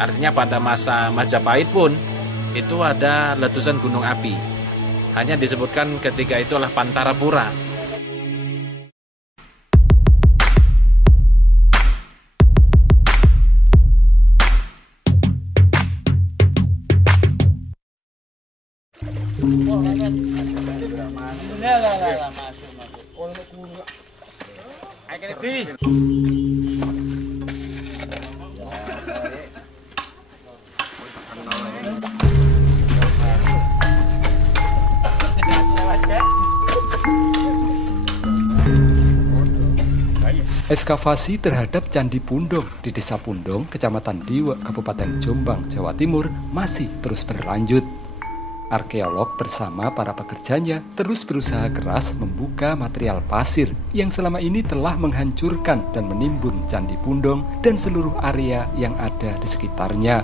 Artinya pada masa Majapahit pun itu ada letusan gunung api. Hanya disebutkan ketika itu adalah Pantarapura. Ekskavasi terhadap Candi Pundong di Desa Pundong, Kecamatan Diwe, Kabupaten Jombang, Jawa Timur masih terus berlanjut. Arkeolog bersama para pekerjanya terus berusaha keras membuka material pasir yang selama ini telah menghancurkan dan menimbun Candi Pundong dan seluruh area yang ada di sekitarnya.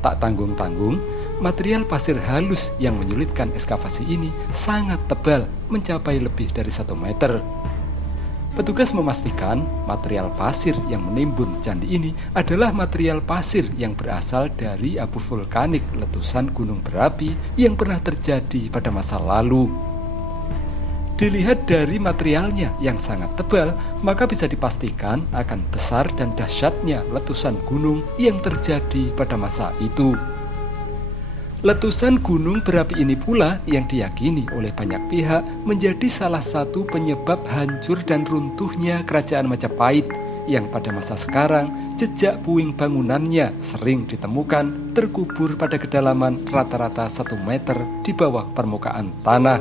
Tak tanggung-tanggung, material pasir halus yang menyulitkan ekskavasi ini sangat tebal, mencapai lebih dari 1 meter. Petugas memastikan material pasir yang menimbun candi ini adalah material pasir yang berasal dari abu vulkanik letusan gunung berapi yang pernah terjadi pada masa lalu. Dilihat dari materialnya yang sangat tebal, maka bisa dipastikan akan besar dan dahsyatnya letusan gunung yang terjadi pada masa itu. Letusan gunung berapi ini pula yang diyakini oleh banyak pihak menjadi salah satu penyebab hancur dan runtuhnya Kerajaan Majapahit yang pada masa sekarang jejak puing bangunannya sering ditemukan terkubur pada kedalaman rata-rata 1 meter di bawah permukaan tanah.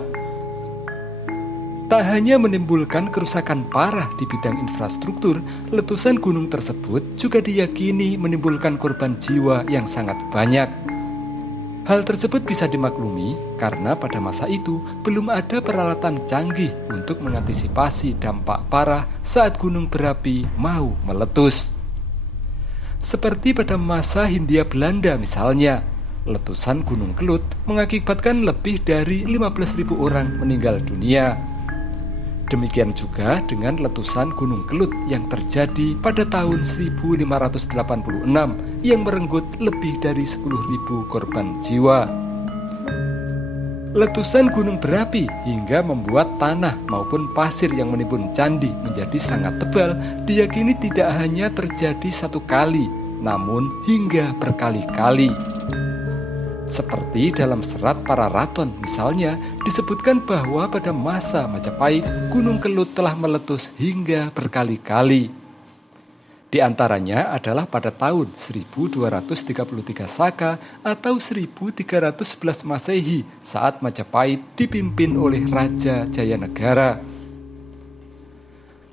Tak hanya menimbulkan kerusakan parah di bidang infrastruktur, letusan gunung tersebut juga diyakini menimbulkan korban jiwa yang sangat banyak. Hal tersebut bisa dimaklumi karena pada masa itu belum ada peralatan canggih untuk mengantisipasi dampak parah saat gunung berapi mau meletus. Seperti pada masa Hindia Belanda misalnya, letusan Gunung Kelut mengakibatkan lebih dari 15.000 orang meninggal dunia. Demikian juga dengan letusan Gunung Kelut yang terjadi pada tahun 1586 yang merenggut lebih dari 10.000 korban jiwa. Letusan gunung berapi hingga membuat tanah maupun pasir yang menimbun candi menjadi sangat tebal diyakini tidak hanya terjadi 1 kali, namun hingga berkali-kali. Seperti dalam serat Pararaton misalnya, disebutkan bahwa pada masa Majapahit, Gunung Kelut telah meletus hingga berkali-kali. Di antaranya adalah pada tahun 1233 Saka atau 1311 Masehi saat Majapahit dipimpin oleh Raja Jayanegara.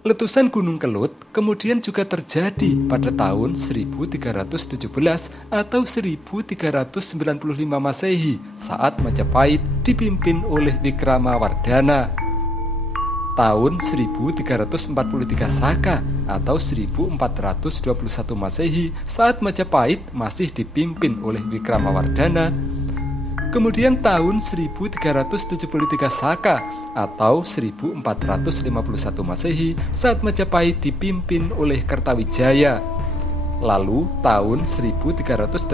Letusan Gunung Kelut kemudian juga terjadi pada tahun 1317 atau 1395 Masehi saat Majapahit dipimpin oleh Wikramawardhana. Tahun 1343 Saka atau 1421 Masehi saat Majapahit masih dipimpin oleh Wikramawardhana. Kemudian tahun 1373 Saka atau 1451 Masehi saat Majapahit dipimpin oleh Kertawijaya. Lalu tahun 1384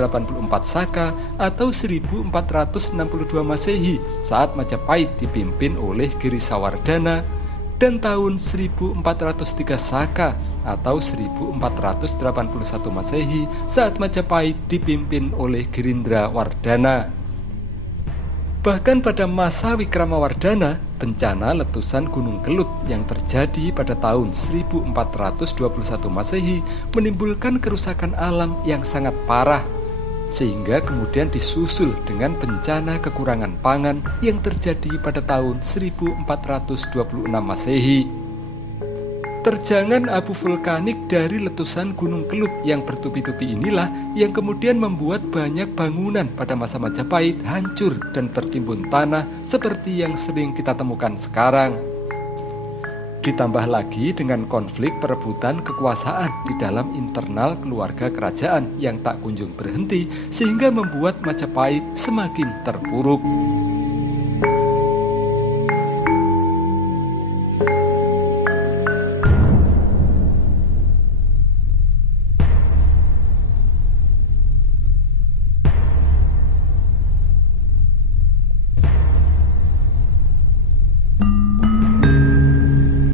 Saka atau 1462 Masehi saat Majapahit dipimpin oleh Girisawardhana. Dan tahun 1403 Saka atau 1481 Masehi saat Majapahit dipimpin oleh Girindrawardhana. Bahkan pada masa Wikramawardhana, bencana letusan Gunung Kelut yang terjadi pada tahun 1421 Masehi menimbulkan kerusakan alam yang sangat parah, sehingga kemudian disusul dengan bencana kekurangan pangan yang terjadi pada tahun 1426 Masehi. Terjangan abu vulkanik dari letusan Gunung Kelut yang bertubi-tubi inilah yang kemudian membuat banyak bangunan pada masa Majapahit hancur dan tertimbun tanah seperti yang sering kita temukan sekarang. Ditambah lagi dengan konflik perebutan kekuasaan di dalam internal keluarga kerajaan yang tak kunjung berhenti sehingga membuat Majapahit semakin terpuruk.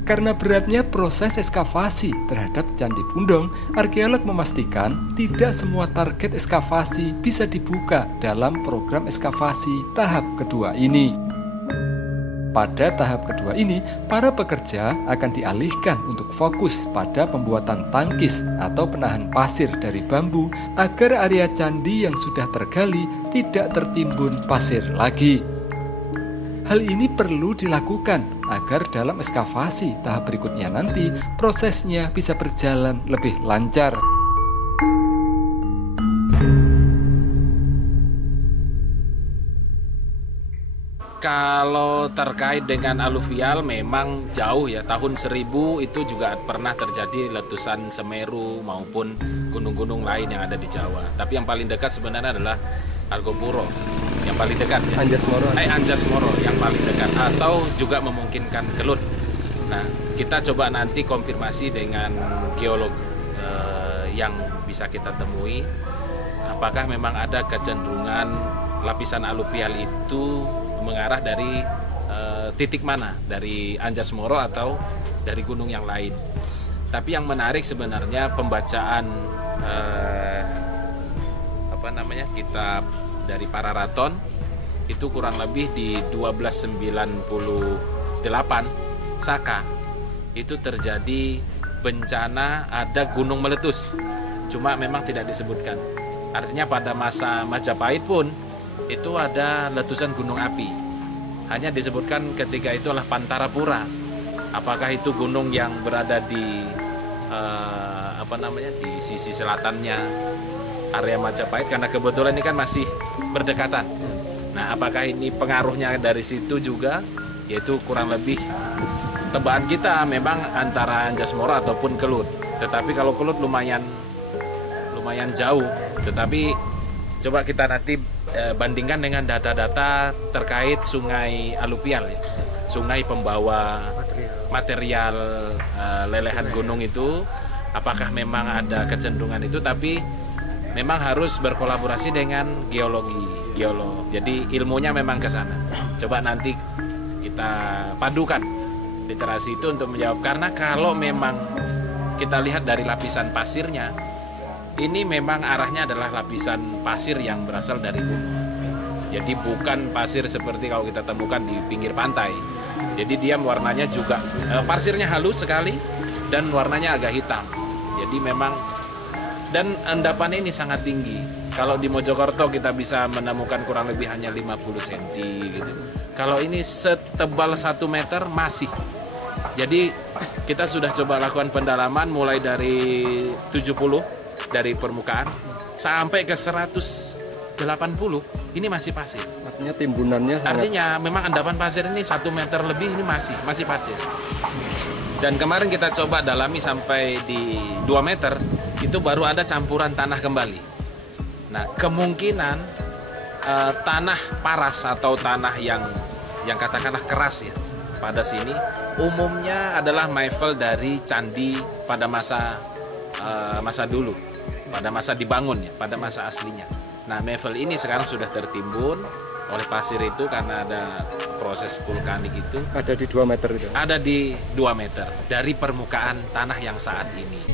Karena beratnya proses ekskavasi terhadap Candi Pundong, arkeolog memastikan tidak semua target ekskavasi bisa dibuka dalam program ekskavasi tahap kedua ini. Pada tahap kedua ini, para pekerja akan dialihkan untuk fokus pada pembuatan tangkis atau penahan pasir dari bambu agar area candi yang sudah tergali tidak tertimbun pasir lagi. Hal ini perlu dilakukan agar dalam ekskavasi tahap berikutnya nanti prosesnya bisa berjalan lebih lancar. Kalau terkait dengan aluvial memang jauh ya, tahun 1000 itu juga pernah terjadi letusan Semeru maupun gunung-gunung lain yang ada di Jawa. Tapi yang paling dekat sebenarnya adalah Argopuro, yang paling dekat ya. Anjas Moro yang paling dekat, atau juga memungkinkan Kelut. Nah, kita coba nanti konfirmasi dengan geolog yang bisa kita temui, apakah memang ada kecenderungan lapisan aluvial itu mengarah dari titik mana, dari Anjas Moro atau dari gunung yang lain. Tapi yang menarik sebenarnya pembacaan kitab dari Pararaton itu kurang lebih di 1298 Saka itu terjadi bencana ada gunung meletus, cuma memang tidak disebutkan. Artinya pada masa Majapahit pun itu ada letusan gunung api, hanya disebutkan ketika itu adalah Pantarapura. Apakah itu gunung yang berada di di sisi selatannya area Majapahit, karena kebetulan ini kan masih berdekatan. Nah, apakah ini pengaruhnya dari situ juga, yaitu kurang lebih tebaan kita memang antara Anjas Moro ataupun Kelut. Tetapi kalau Kelut lumayan jauh. Tetapi coba kita nanti bandingkan dengan data-data terkait sungai aluvial ya. Sungai pembawa material lelehan gunung itu, apakah memang ada kecenderungan itu, tapi memang harus berkolaborasi dengan geolog. Jadi ilmunya memang ke sana. Coba nanti kita padukan literasi itu untuk menjawab, karena kalau memang kita lihat dari lapisan pasirnya, ini memang arahnya adalah lapisan pasir yang berasal dari gunung. Jadi bukan pasir seperti kalau kita temukan di pinggir pantai. Jadi dia warnanya juga pasirnya halus sekali dan warnanya agak hitam. Jadi memang, dan endapan ini sangat tinggi. Kalau di Mojokerto kita bisa menemukan kurang lebih hanya 50 cm gitu. Kalau ini setebal 1 meter masih. Jadi kita sudah coba lakukan pendalaman mulai dari 70 dari permukaan sampai ke 180, ini masih pasir. Artinya timbunannya sangat... Artinya memang endapan pasir ini 1 meter lebih, ini masih pasir. Dan kemarin kita coba dalami sampai di 2 meter, itu baru ada campuran tanah kembali. Nah, kemungkinan tanah paras atau tanah yang katakanlah keras ya pada sini umumnya adalah mafill dari candi pada masa dulu, pada masa dibangun ya, pada masa aslinya. Nah, mafill ini sekarang sudah tertimbun oleh pasir itu karena ada proses vulkanik itu. Ada di 2 meter itu? Ada di 2 meter dari permukaan tanah yang saat ini.